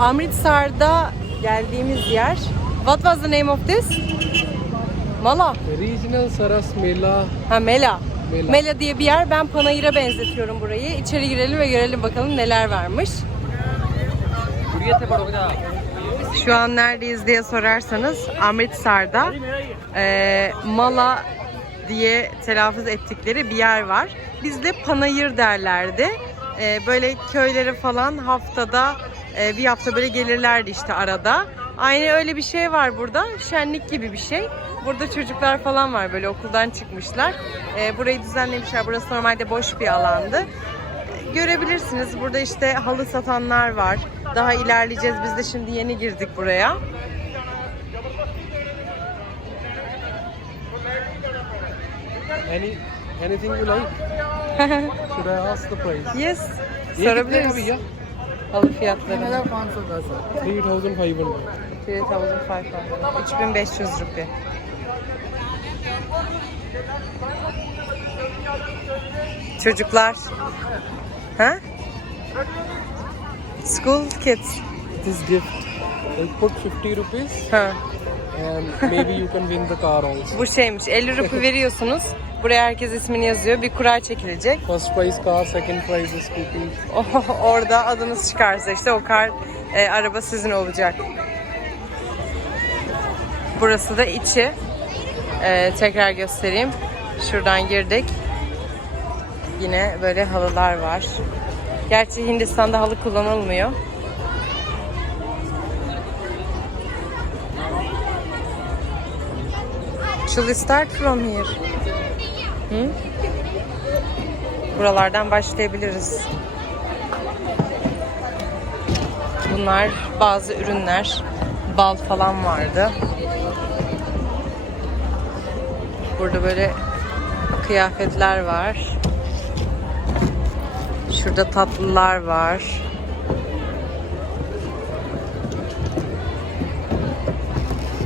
Amritsar'da geldiğimiz yer. What was the name of this? Mala. Regional Saras Mela. Ha Mela. Mela. Mela diye bir yer. Ben Panayır'a benzetiyorum burayı. İçeri girelim ve görelim bakalım neler varmış. Şu an neredeyiz diye sorarsanız Amritsar'da eee, Mala diye telaffuz ettikleri bir yer var. Bizde Panayır derlerdi. Eee, böyle köylere falan haftada eee, bir hafta böyle gelirlerdi işte arada. Aynı öyle bir şey var burada. Şenlik gibi bir şey. Burada çocuklar falan var böyle okuldan çıkmışlar. Eee, burayı düzenlemişler. Burası normalde boş bir alandı görebilirsiniz. Burada işte halı satanlar var. Daha ilerleyeceğiz. Biz de şimdi yeni girdik buraya. Any, anything you like? Should I ask the price? Yes. Sorabilir miyiz? ya? Alın fiyatlarını. 3500. 3500. 3500 rupi. Çocuklar. Ha? School kids. This gift. I'll put 50 rupees Ha. and maybe you can win the car also. Bu şeymiş. 50 rupi veriyorsunuz. Buraya herkes ismini yazıyor. Bir kura çekilecek. First prize car, second prize is scooty. O- Orada adınız çıkarsa işte o kar e, araba sizin olacak. Burası da içi. E, tekrar göstereyim. Şuradan girdik. Yine böyle halılar var. Gerçi Hindistan'da halı kullanılmıyor. Should we start from here? Hı? Buralardan başlayabiliriz. Bunlar bazı ürünler. Bal falan vardı. Burada böyle kıyafetler var. Şurada tatlılar var.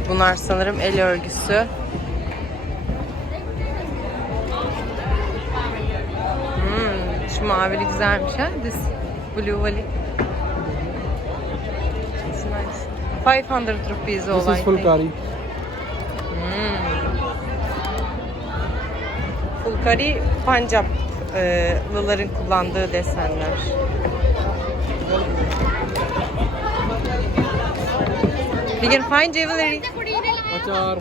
Bunlar sanırım el örgüsü. Hmm, şu mavili güzelmiş ha. This blue vali. It's nice. 500 rupees all This is think. Fulkari e, Lıların kullandığı desenler. We can find jewelry. Açar.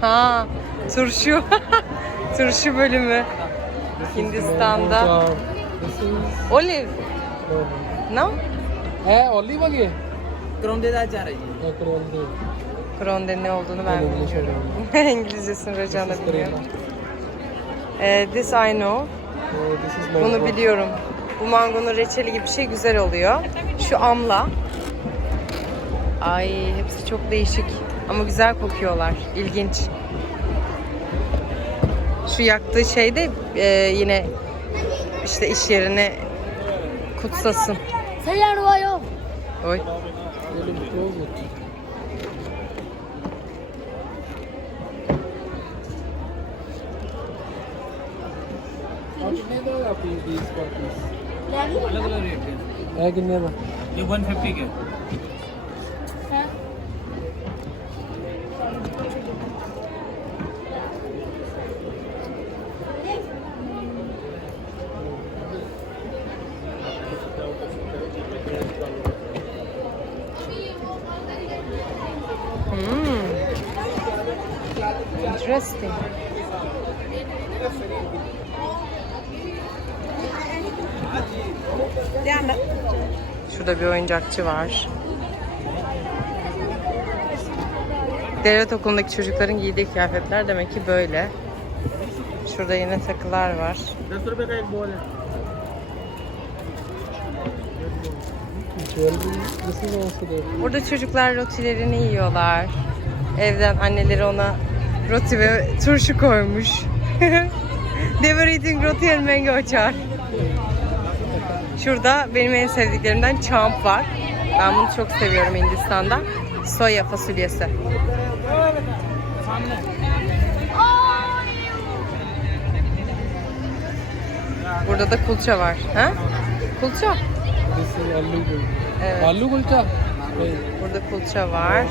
Ha, turşu. turşu bölümü. Hindistan'da. Olive. No? He, olive again. Gronde de açar. Gronde. Gronde ne olduğunu ben bilmiyorum. İngilizcesini Recan'a biliyorum. Uh, this I know. Bunu biliyorum. Bu mangonun reçeli gibi bir şey güzel oluyor. Şu amla. Ay hepsi çok değişik. Ama güzel kokuyorlar. İlginç. Şu yaktığı şey de e, yine işte iş yerine kutsasın. Oy. कितने का ये 150 के Şurada bir oyuncakçı var. Devlet okulundaki çocukların giydiği kıyafetler demek ki böyle. Şurada yine takılar var. Burada çocuklar rotilerini yiyorlar. Evden anneleri ona roti ve turşu koymuş. They eating roti and mango char. Şurada benim en sevdiklerimden champ var. Ben bunu çok seviyorum Hindistan'da. Soya fasulyesi. Burada da kulça var. Ha? Kulça. Evet. Kulcha? Right. Burada kulça var.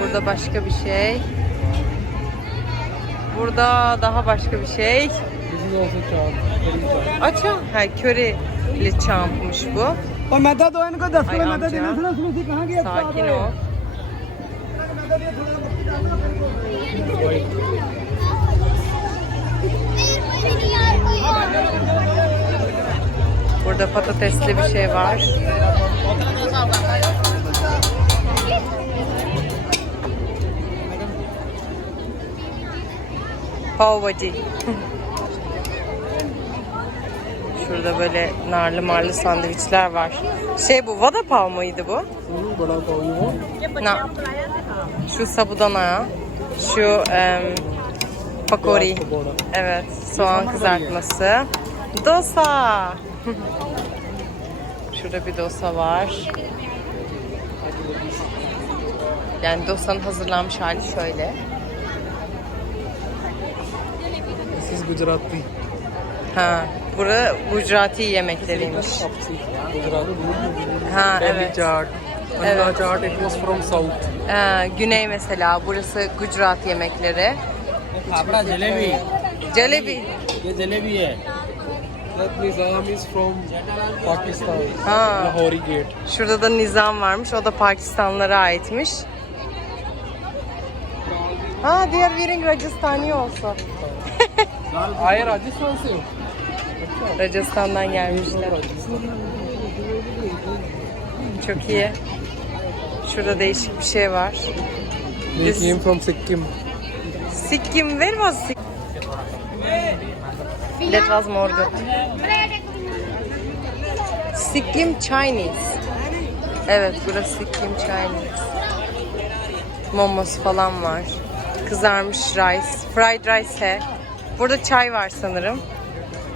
Burada başka bir şey. Burada daha başka bir şey. This is also ile çampmış bu. O medet o enko dastı ve medet demesine Sakin ol. Burada patatesli bir şey var. Pav bhaji. Şurada böyle narlı marlı sandviçler var. Şey bu vada pav mıydı bu? Na. Şu sabudana, şu em, pakori. Evet, soğan kızartması. Dosa. Şurada bir dosa var. Yani dosanın hazırlanmış hali şöyle. This is Gujarati. Ha, Bura Gujarati yemekleriymiş. Ha evet. Evet. Chaat it was from south. Ee, güney mesela burası Gujarat yemekleri. Kapra jalebi. Jalebi. Ye jalebi hai. That Nizam is from Pakistan. Ha. Lahori Gate. Şurada da Nizam varmış. O da Pakistanlara aitmiş. Ha, they are wearing Rajasthani also. I Rajasthan se. Rajasthan'dan gelmişler. Çok iyi. Şurada değişik bir şey var. They came from Sikkim. Sikkim, where was Sikkim? That was more good. Sikkim Chinese. Evet, burası Sikkim Chinese. Momos falan var. Kızarmış rice, fried rice he. Burada çay var sanırım.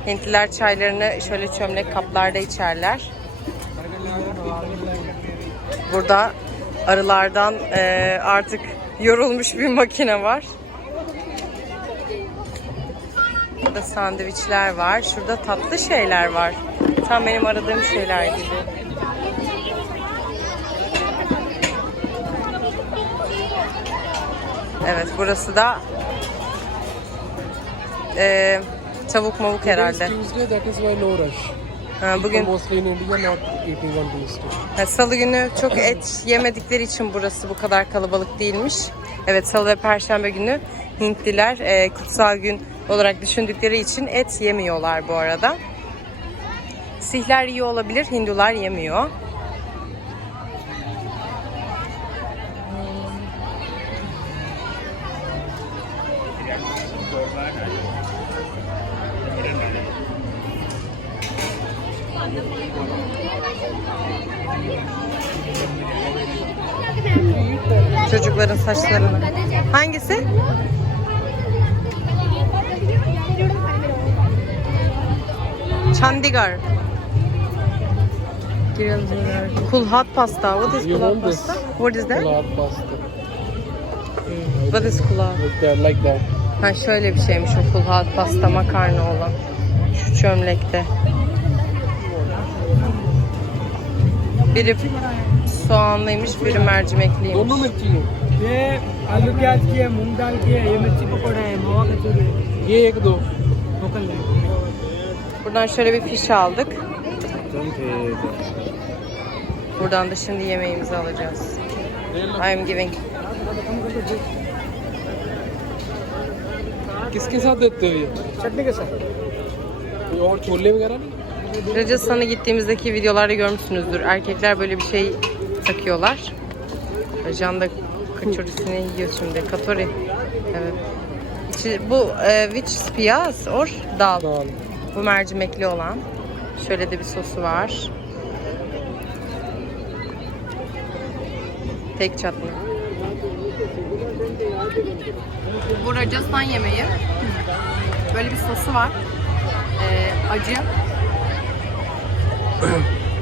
Hintliler çaylarını şöyle çömlek kaplarda içerler. Burada arılardan eee, artık yorulmuş bir makine var. Burada sandviçler var. Şurada tatlı şeyler var. Tam benim aradığım şeyler gibi. Evet burası da eee, tavuk mavuk herhalde. Tuesday, that is why no rush. Ha, bugün Mostly in India, not eating on Tuesday. Ha, Salı günü çok et yemedikleri için burası bu kadar kalabalık değilmiş. Evet salı ve perşembe günü Hintliler e, kutsal gün olarak düşündükleri için et yemiyorlar bu arada. Sihler yiyor olabilir, Hindular yemiyor. Çocukların saçlarını. Hangisi? Chandigarh. Kulhat pasta. What is kulhat pasta? What is that? Salad pasta. What is kulhat? Like that. Ha şöyle bir şeymiş o kulhat pasta makarna olan. Şu çömlekte. Biri soğanlıymış, biri mercimekliymiş. दोनों मिर्ची है ये आलू प्याज की है मूंग दाल की है ये मिर्ची पकौड़ा है मावा कचौरी है ये एक दो लोकल है Buradan şöyle bir fiş aldık. Buradan da şimdi yemeğimizi alacağız. I am giving. किसके साथ देते हो ये चटनी के साथ कोई और छोले वगैरह नहीं Rajasthan'a gittiğimizdeki videolarda görmüşsünüzdür. Erkekler böyle bir şey takıyorlar. Rajan da kaçorisini yiyor şimdi. Katori. Evet. İçi- bu e, which spiyas or dal. Dal Bu mercimekli olan. Şöyle de bir sosu var. Tek çatlı. Bu Rajasthan yemeği. Böyle bir sosu var. Ee, acı.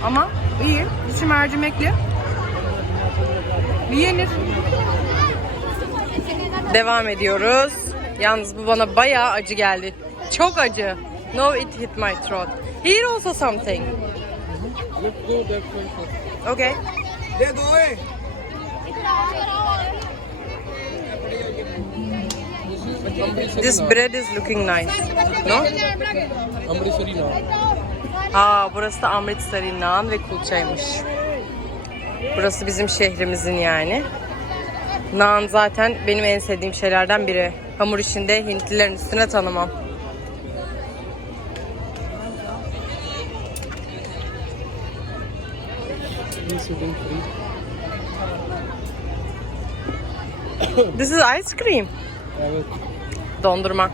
Ama iyi. İçi mercimekli. Yenir. Devam ediyoruz. Yalnız bu bana bayağı acı geldi. Çok acı. No, it hit my throat. Here also something. Let's go that way first. Okay. This bread is looking nice. No? Amritsari naan. Aa, burası da Amritsari naan ve kulçaymış. Burası bizim şehrimizin yani. Naan zaten benim en sevdiğim şeylerden biri. Hamur işinde Hintlilerin üstüne tanımam. This is ice cream. Evet. Dondurma.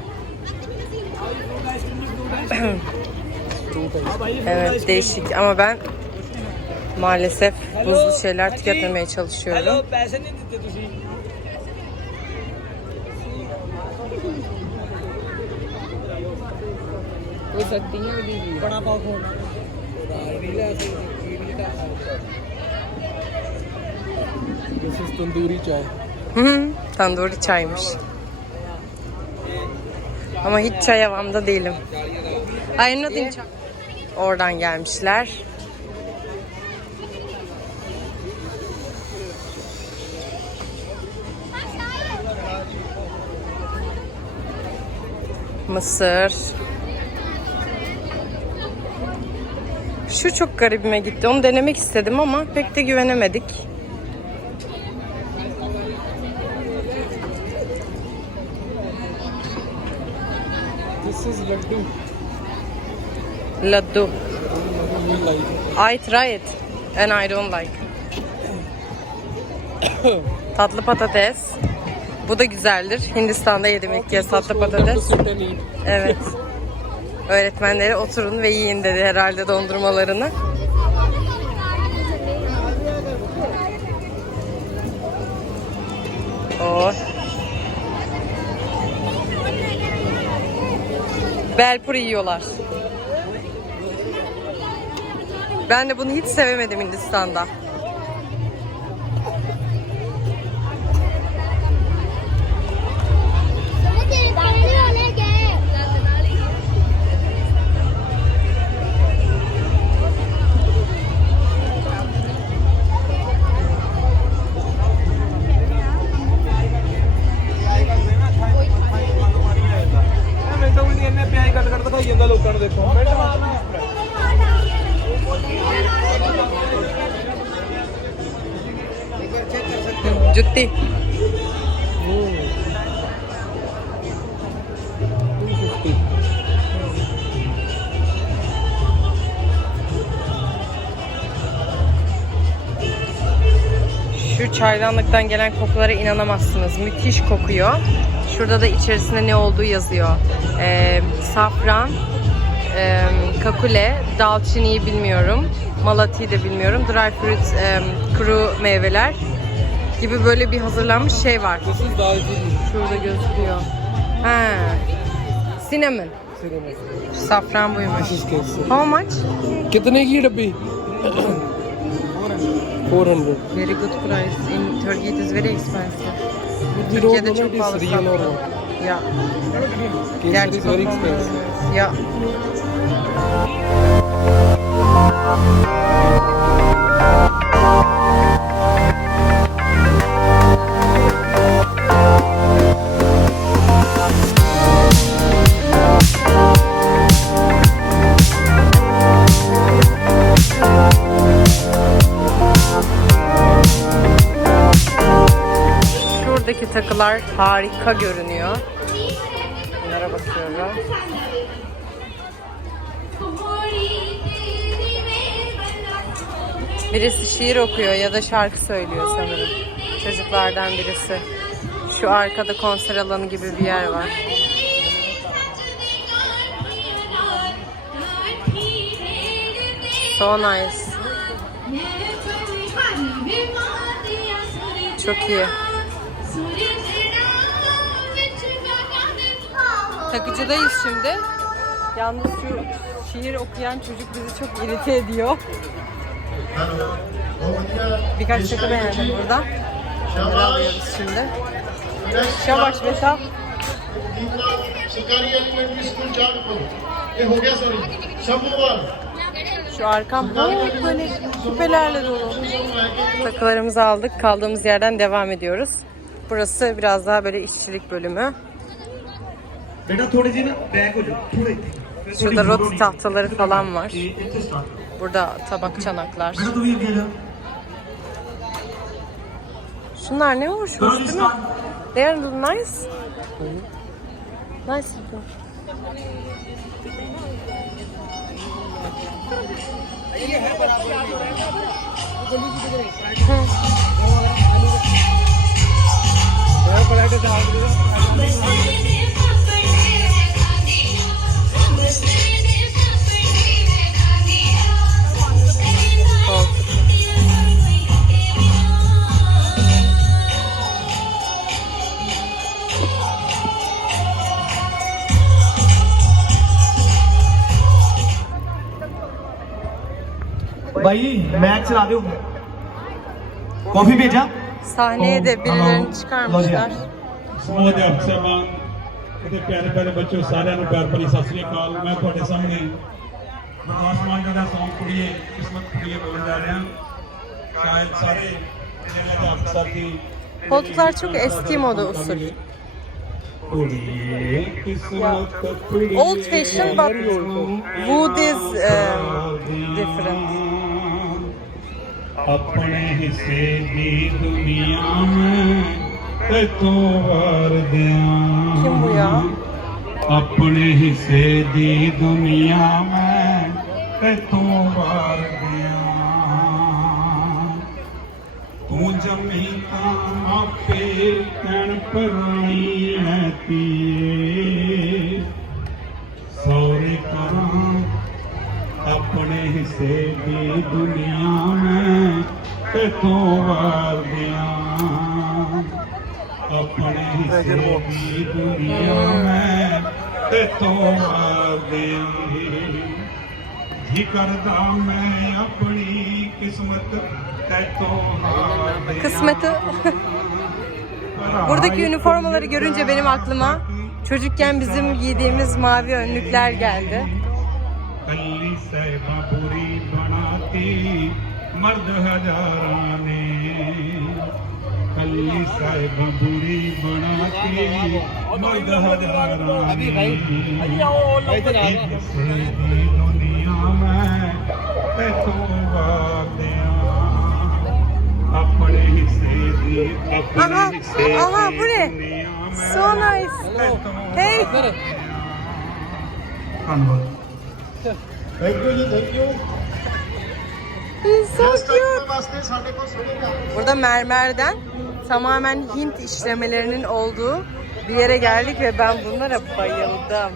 Evet değişik ama ben maalesef buzlu şeyler tüketmemeye çalışıyorum. This is tandoori çay. Hı, tandoori çaymış. Ama hiç çay havamda değilim. I'm not Oradan gelmişler. Mısır. Şu çok garibime gitti. Onu denemek istedim ama pek de güvenemedik. This is laddu. Laddu. I try it and I don't like. tatlı patates. Bu da güzeldir. Hindistan'da yedim ilk kez tatlı patates. Evet. Öğretmenleri oturun ve yiyin dedi herhalde dondurmalarını. Oh. Belpuri yiyorlar. Ben de bunu hiç sevemedim Hindistan'da. 250. Şu çaydanlıktan gelen kokulara inanamazsınız. Müthiş kokuyor. Şurada da içerisinde ne olduğu yazıyor. Ee, safran, e, kakule, dalçiniyi bilmiyorum. Malatiyi de bilmiyorum. Dry fruit, e, kuru meyveler gibi böyle bir hazırlanmış şey var. This is Darjeeling. Şurada gözüküyor. Ha. Cinnamon. Cinnamon. Safran buymuş. This is kesar. How much? कितने की ये डब्बी 400 Very good price. In Turkey it is very expensive. we don't Türkiye'de know çok it is pahalı real or safran. not Ya. kesar Gerçi is very çok pahalı. expensive Ya. Takılar harika görünüyor. Bunlara bakıyorum. Birisi şiir okuyor ya da şarkı söylüyor sanırım. Çocuklardan birisi. Şu arkada konser alanı gibi bir yer var. So nice. Çok iyi. Takıcıdayız şimdi. Yalnız şu şiir okuyan çocuk bizi çok irite ediyor. Birkaç şaka beğendim burada. Bunları alıyoruz şimdi. Şabaş Mesaf. Şu arkam hep hani böyle küpelerle dolu. Takılarımızı aldık. Kaldığımız yerden devam ediyoruz. Burası biraz daha böyle işçilik bölümü. बेटा Şurada roti tahtaları falan var. Burada tabak çanaklar. Şunlar ne hoşmuş değil mi? They are nice. Nice. Hmm. ਭਾਈ ਮੈਚ ਚਲਾ ਦਿਓ ਕਾਫੀ ਭੇਜਾ Sahneye de birilerini çıkarmışlar. ਸਮੂਹ ਅਧਿਆਪਕ ਸਾਹਿਬਾਨ ਅਤੇ ਪਿਆਰੇ ਪਿਆਰੇ ਬੱਚਿਓ ਸਾਰਿਆਂ ਨੂੰ ਪਿਆਰ ਭਰੀ ਸਤਿ ਸ੍ਰੀ ਅਕਾਲ ਮੈਂ ਤੁਹਾਡੇ ਸਾਹਮਣੇ ਗੁਰਦਾਸ ਮਾਨ ਜੀ ਦਾ ਸੌਂਗ ਕੁੜੀਏ ਕਿਸਮਤ ਕੁੜੀਏ ਬੋਲਣ ਜਾ ਰਿਹਾ ਸ਼ਾਇਦ ਸਾਰੇ ਜਿਹੜੇ ਅਧਿਆਪਕ ਸਾਹਿਬ ਦੀ Koltuklar çok eski moda usul. ਕੁੜੀਏ ਕਿਸਮਤ ਕੁੜੀਏ Old fashioned but wood is uh, different. ਆਪਣੇ ਹਿੱਸੇ ਦੀ ਦੁਨੀਆ ਮੈਂ ਤੇ ਤੂੰ ਵਾਰ ਦਿਆਂ? ਆਪਣੇ ਹਿੱਸੇ ਦੀ ਦੁਨੀਆ ਮੈਂ ਤੇ ਤੂੰ ਵਾਰ ਦਿਆਂ। ਤੂੰ ਜੰਮੀ ਤਾਂ ਮਾਪੇ ਕਣ ਪਰਾਈ ਹੈ ਤੀਏ ਸੌਰੇ ਕਰਾਂ ਆਪਣੇ ਹਿੱਸੇ ਦੀ ਦੁਨੀਆ ਮੈਂ ਤੇ ਤੂੰ ਵਾਰ ਦਿਆਂ ਆਪਣੇ ਹਿੱਸੇ ਦੀ ਦੁਨੀਆ ਮੈਂ ਤੇ ਤੂੰ ਵਾਰ ਦਿਆਂ ਜੀ ਕਰਦਾ ਮੈਂ ਆਪਣੀ ਕਿਸਮਤ ਤੇ ਤੂੰ ਵਾਰ ਦਿਆਂ Kısmeti. Buradaki üniformaları görünce benim aklıma çocukken bizim giydiğimiz mavi önlükler geldi. ਕੱਲੀ ਸਹਿਬਾ ਪੂਰੀ ਬਣਾਤੀ ਮਰਦ ਹਜ਼ਾਰਾਂ ਨੇ ਕੱਲੀ ਸਹਿਬਾ ਪੂਰੀ ਬਣਾਤੀ ਮਰਦ ਹਜ਼ਾਰਾਂ ਨੇ ਕਿਸੇ ਦੀ ਦੁਨੀਆ ਮੈਂ ਤੇ ਤੂੰ ਵਾਦਿਆਂ ਆਪਣੇ ਹਿੱਸੇ ਦੀ Aha, ਆਪਣੇ ਹਿੱਸੇ aha, ਦੀ bu ne? ਦੁਨੀਆ ਮੈਂ So nice. ਤੇ ਤੂੰ Hey. ਧੰਨਵਾਦ ਥੈਂਕ ਯੂ ਜੀ thank you Burada mermerden tamamen Hint işlemelerinin olduğu bir yere geldik ve ben bunlara bayıldım.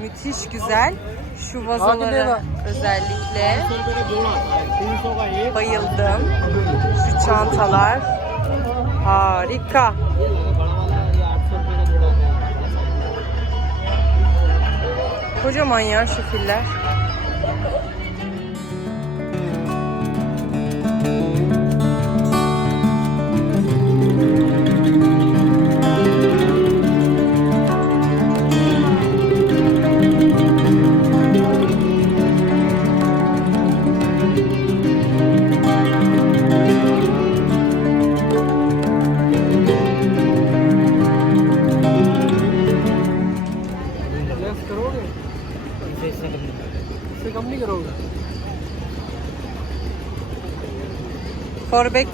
Müthiş güzel. Şu vazolara özellikle bayıldım. Şu çantalar harika. Kocaman ya şu filler. करोगे इससे कम नहीं करोगे Forbek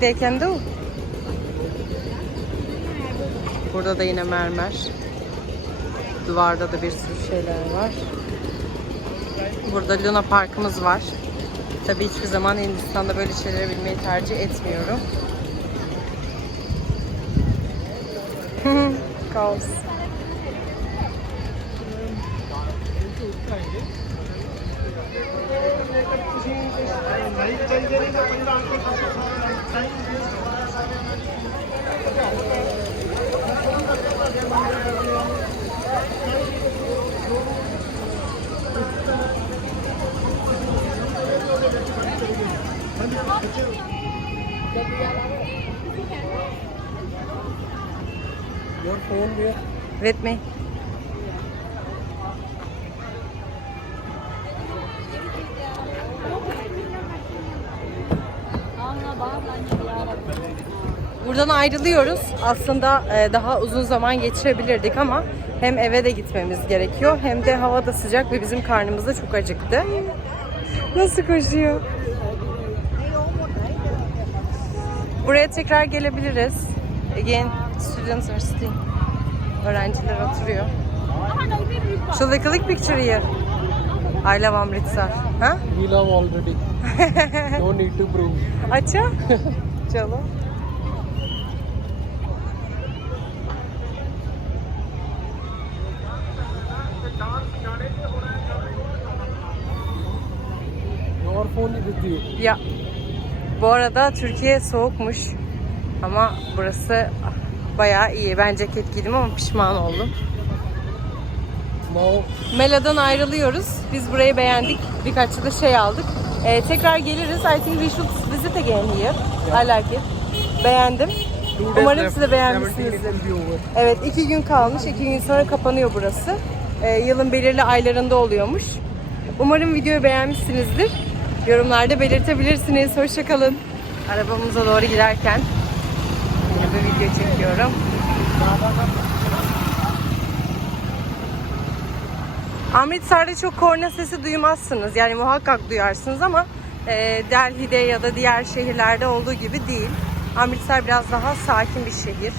Burada da yine mermer. Duvarda da bir sürü şeyler var. Burada Luna Parkımız var. Tabii hiçbir zaman Hindistan'da böyle şeyleri bilmeyi tercih etmiyorum. Kaos. Your phone where? With me. ayrılıyoruz. Aslında e, daha uzun zaman geçirebilirdik ama hem eve de gitmemiz gerekiyor hem de hava da sıcak ve bizim karnımız da çok acıktı. Nasıl koşuyor? Buraya tekrar gelebiliriz. Again, students are staying. Öğrenciler oturuyor. Should we click picture here? I love Amritsar. Huh? We love already. no need to prove. Acha? Chalo. Ya bu arada Türkiye soğukmuş ama burası bayağı iyi. Ben ceket giydim ama pişman oldum. Now Mela'dan ayrılıyoruz. Biz burayı beğendik. Birkaç da şey aldık. Ee, tekrar geliriz. I think we should visit again here. I like it. Beğendim. Umarım siz de 17 beğenmişsinizdir. Evet iki gün kalmış. iki gün sonra kapanıyor burası. Ee, yılın belirli aylarında oluyormuş. Umarım videoyu beğenmişsinizdir. Yorumlarda belirtebilirsiniz. Hoşçakalın. Arabamıza doğru giderken yine bir video çekiyorum. Amritsar'da çok korna sesi duymazsınız. Yani muhakkak duyarsınız ama e, Delhi'de ya da diğer şehirlerde olduğu gibi değil. Amritsar biraz daha sakin bir şehir.